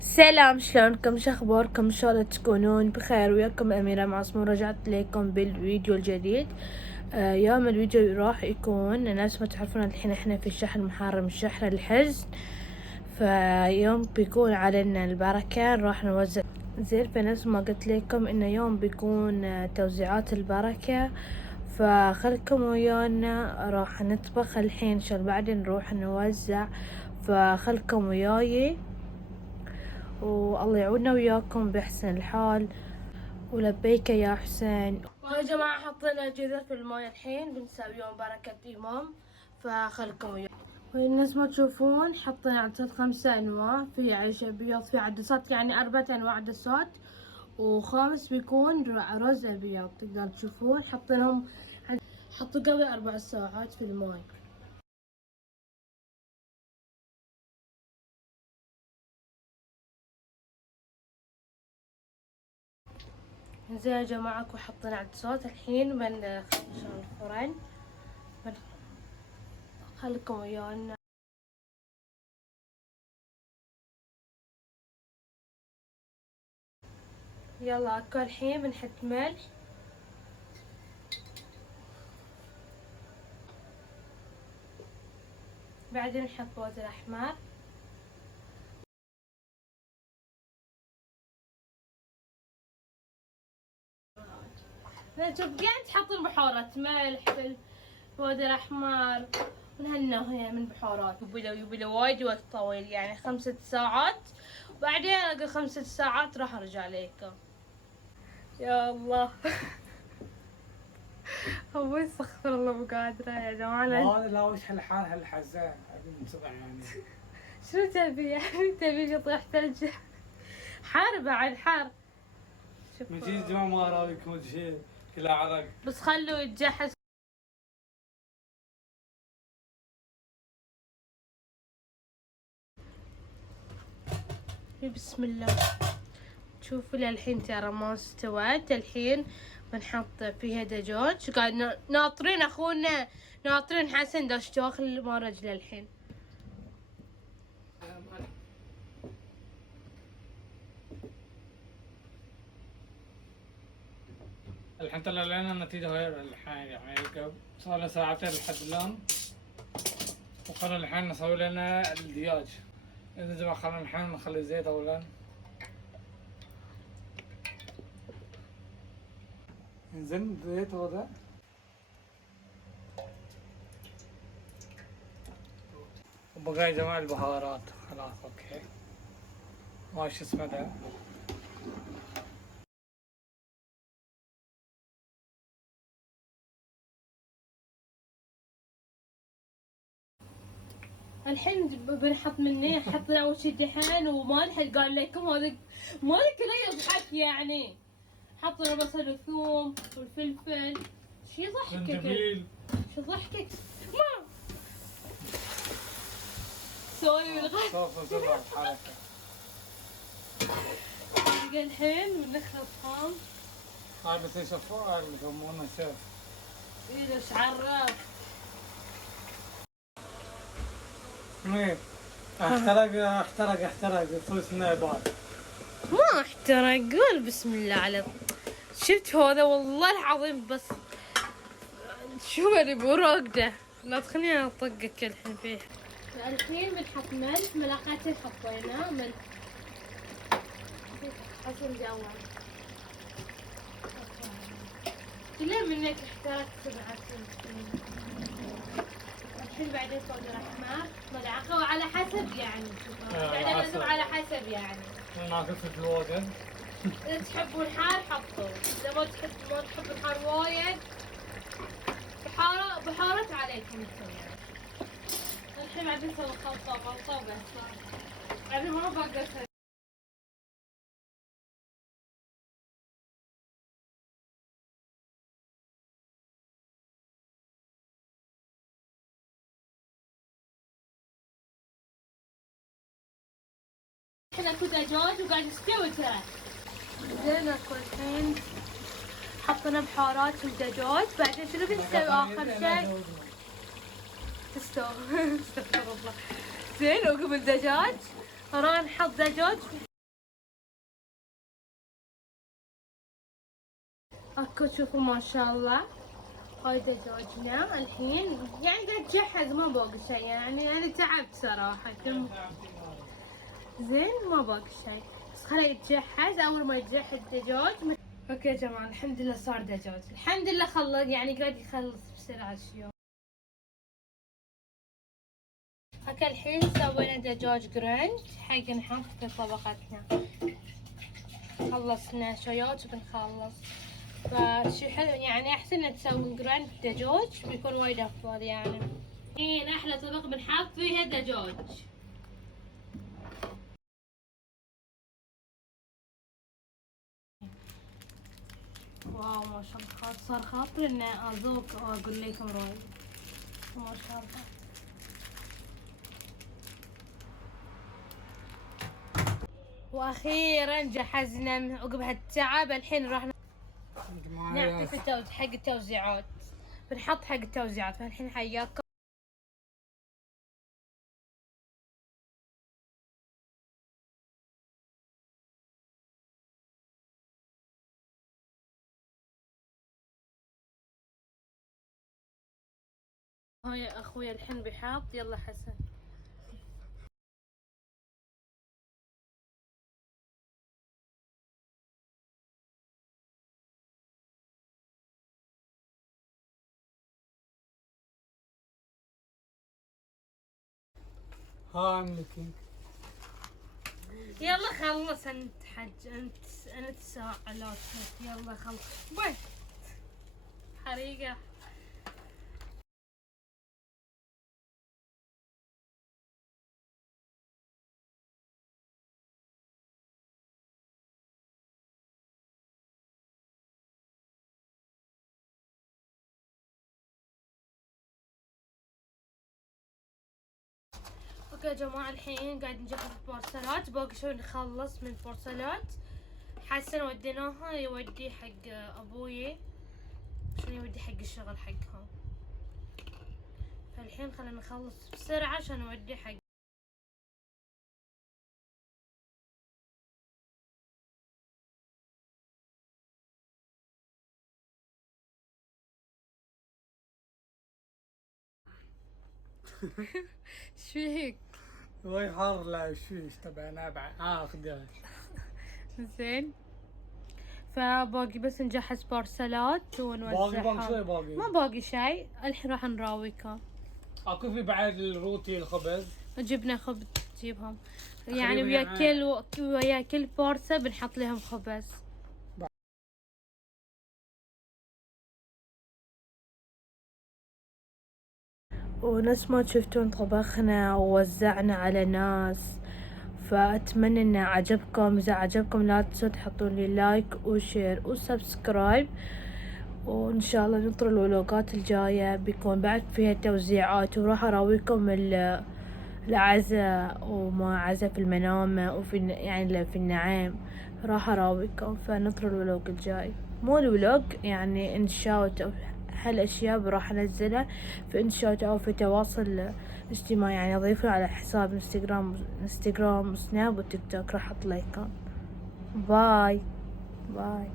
سلام، شلونكم؟ شو اخباركم؟ ان شاء الله تكونون بخير. وياكم اميره معصوم، رجعت لكم بالفيديو الجديد. يوم الفيديو راح يكون نفس ما تعرفون الحين احنا في الشهر المحرم، شهر الحزن. فيوم بيكون علينا البركه، راح نوزع زين. فنفس ما قلت لكم انه يوم بيكون توزيعات البركه، فخلكم ويانا. راح نطبخ الحين عشان بعدين نروح نوزع، فخلكم وياي والله يعودنا وياكم بأحسن الحال. ولبيك يا حسين. ويا جماعة حطينا جذر في الماء، الحين بنسوي يوم بركة إمام، فخلكم وياي. والناس ما تشوفون حطينا عدسات 5 أنواع، في عيش أبيض، في عدسات يعني 4 أنواع عدسات، وخامس بيكون رز أبيض. تقدرون تشوفون حطينهم، حطوا قبل 4 ساعات في الماء. زين يا جماعة، وحطينا عدسات. الحين بندخل الفرن، خليكم ويانا. يلا اكو الحين بنحط ملح، بعدين نحط بودر احمر، شوف قاعد تحطون بحورات ملح، بودر احمر، من هالنوع من بحورات. يبي له وايد وقت طويل، يعني 5 ساعات. وبعدين اقل 5 ساعات راح ارجع لكم. يا الله. هو استغفر الله مو قادرة يا جماعة. ما لا وش هالحال هالحزة ابي منصدع يعني. شنو تبي يعني؟ تبي يطيح ثلج؟ حار بعد حار. من جد جماعة ما رايكم شيء كله عرق. بس خلوا يتجهز. بسم الله. شوفوا للحين ترى ما استوت. الحين بنحط فيها دجاج. قاعد ناطرين اخونا، ناطرين حسن داش داخل ما رجله الحين. الحين طلع لنا النتيجة غير الحين، يعني صار له ساعتين لحد الآن. وخلنا الحين نسوي لنا الدياج. إذا جماعة خلنا الحين نخلي الزيت أولا. نزين الزيت هذا. وبقى يا جماعة البهارات خلاص أوكي. ما شو اسمه ده. الحين بنحط مني، حطينا اول شي دحين ومالح. قال لكم هذا مالك لا يضحك يعني. حطينا بصل وثوم والفلفل. شو يضحكك؟ زنجبيل. شو ضحكك؟ ما سوري بالغلط. صوص بسرعة بحركة. الحين بنخلطهم. هاي بس يشوفوها اللي يسمونه شيف. ايه ايش عرف؟ ايه احترق يصير نيبال. ما احترق. قول بسم الله على. شفت هذا والله العظيم. بس شو اللي براقده؟ لا تخليني اطقك الحين فيه. الحين بنحط ملح، ملقتين حطينا ملح. حسن جوا كله منك احترقت 7 سنين. الحين بعدين بودر احمر ملعقه، وعلى حسب يعني. بعدين لازم على حسب يعني. ناقص الواجد. إذا تحبون حار حطوا، إذا ما تحبون حار وايد، بحارات عليكم انتم يعني. الحين بعدين نسوي خلطة بس. بعدين ما بقدر أسوي. الحين اكو دجاج وقاعد يستوي ترى. زين اكو الحين حطينا بحارات والدجاج. بعدين شنو بنسوي اخر شيء؟ تستوي. استغفر الله. زين وقبل الدجاج راح نحط دجاج اكو تشوفوا ما شاء الله هاي دجاجنا الحين يعني قاعد تجهز ما باقي شيء يعني انا تعبت صراحة زين ما باقي شيء بس خليه يتجهز اول ما يتجهز الدجاج اوكي يا جماعة الحمد لله صار دجاج الحمد لله خلص يعني قاعد يخلص بسرعة الشيء. اوكي الحين سوينا دجاج جراند حق نحط في طبقتنا خلصنا شويات وبنخلص فشي حلو يعني احسن ان تسوون جراند دجاج بيكون وايد افضل يعني. الحين احلى طبق بنحط فيها دجاج. واو ما شاء الله صار خاطري اني اذوق واقول لكم رايي ما شاء الله. واخيرا جهزنا عقب هالتعب الحين راح نعطي في حق التوزيعات بنحط حق التوزيعات فالحين حياكم. هاي اخوي الحين بيحط يلا حسن. ها عملك يلا خلص انت حج انت ساعة لا تفوت يلا خلص بس حريقة. اوكي يا جماعة الحين قاعد نجهز البارسلات باقي شوي نخلص من البارسلات. حسن وديناها يودي حق ابوي عشان يودي حق الشغل حقهم فالحين خلينا نخلص بسرعة عشان نودي حق. ايش فيك؟ وي حار لا شويش تبع نابع اخذ زين فباقي بس نجهز بارسلات ونوزعها. باقي شوي باقي ما باقي شيء الحين راح نراويكم. اكو في بعد الروتي الخبز جبنا خبز تجيبهم يعني ويا كل بارسة بنحط لهم خبز. ونفس ما شفتون طبخنا ووزعنا على ناس فأتمنى إنه عجبكم. إذا عجبكم لا تنسوا تحطون لي لايك وشير وسبسكرايب وإن شاء الله ننطر الفلوقات الجاية بيكون بعد فيها توزيعات وراح أراويكم العزا وما عزا في المنامة وفي يعني في النعيم راح أراويكم فننطر الفلوق الجاي مو الفلوق يعني انشاوت أو هالأشياء راح أنزلها في انشاوت أو في تواصل اجتماعي يعني أضيفه على حساب انستغرام وسناب وتيك توك راح أحط لكم. باي باي.